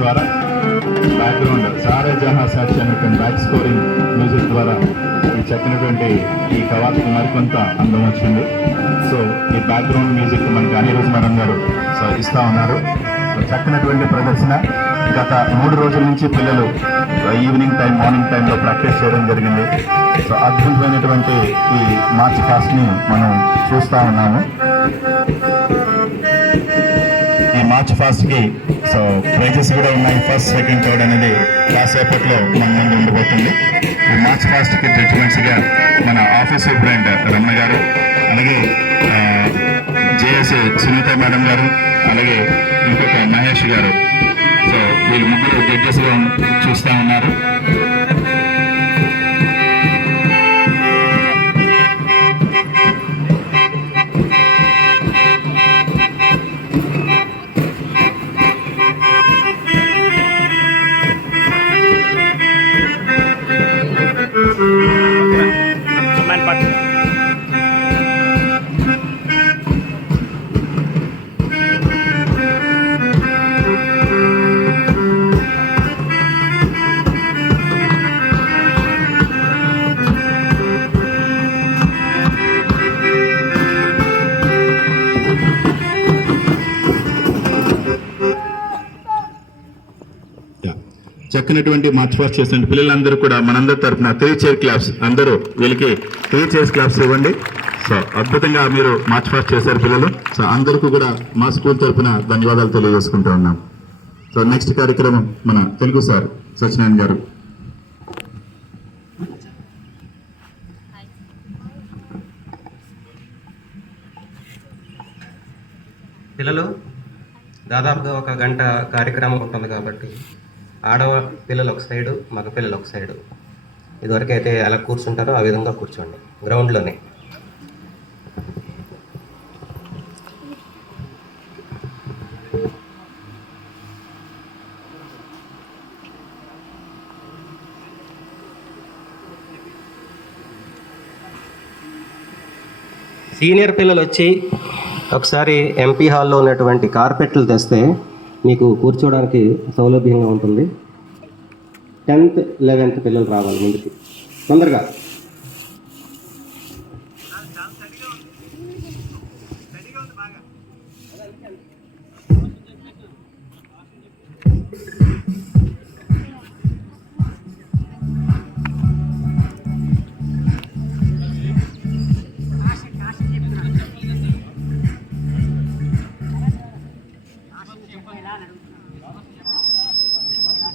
ద్వారా బ్యాక్గ్రౌండ్ సారే జహా సాక్షి అనేటువంటి బ్యాక్ స్కోరింగ్ మ్యూజిక్ ద్వారా ఈ చక్కనటువంటి ఈ కవాతుకు మరికొంత అందం వచ్చింది. సో ఈ బ్యాక్గ్రౌండ్ మ్యూజిక్ మనకి అనిరుద్ మేడం గారు సో ఇస్తా ఉన్నారు. చక్కనటువంటి ప్రదర్శన గత 3 రోజుల నుంచి పిల్లలు ఈవినింగ్ టైం మార్నింగ్ టైంలో ప్రాక్టీస్ చేయడం జరిగింది. సో అద్భుతమైనటువంటి ఈ మార్చ్ ఫాస్ట్ని మనం చూస్తూ ఉన్నాము. ఈ మార్చ్ ఫాస్ట్కి సో ప్రైజెస్ కూడా ఉన్నాయి. ఫస్ట్ సెకండ్ థర్డ్ అనేది కాసేపట్లో మన ముందు ఉండిపోతుంది. ఈ మార్చ్ ఫాస్ట్కి ట్రీట్మెంట్స్గా మన ఆఫీస్ సూపరింటెండెంట్ రమణ గారు, అలాగే జేఎస్ఏ సునీత మేడం గారు, అలాగే ఇంకొక మహేష్ గారు, సో వీళ్ళు ముగ్గురు జడ్జెస్గా చూస్తూ ఉన్నారు. చక్కనటువంటి మార్చ్ ఫాస్ట్ చేసిన పిల్లలందరూ కూడా మనందరి తరఫున 3 చైర్ క్లాప్స్, అందరూ వీళ్ళకి 3 చైర్స్ క్లాప్స్ ఇవ్వండి. సో అద్భుతంగా మీరు మార్చ్ ఫాస్ట్ చేశారు పిల్లలు. సో అందరికీ కూడా మా స్కూల్ తరఫున ధన్యవాదాలు తెలియజేసుకుంటూ ఉన్నాం. సో నెక్స్ట్ కార్యక్రమం మన తెలుగు సార్ సత్యనారాయణ గారు. పిల్లలు దాదాపుగా 1 గంట కార్యక్రమం ఉంటుంది కాబట్టి పిల్లలు ఒక సైడు, మగ పిల్లలు ఒక సైడు. ఇదివరకైతే ఎలా కూర్చుంటారో ఆ విధంగా కూర్చోండి గ్రౌండ్లోనే. సీనియర్ పిల్లలు వచ్చి ఒకసారి ఎంపీ హాల్లో ఉన్నటువంటి కార్పెట్లు తెస్తే మీకు కూర్చోవడానికి సౌలభ్యంగా ఉంటుంది. 10th 11th పిల్లలు రావాలి ముందుకి తొందరగా.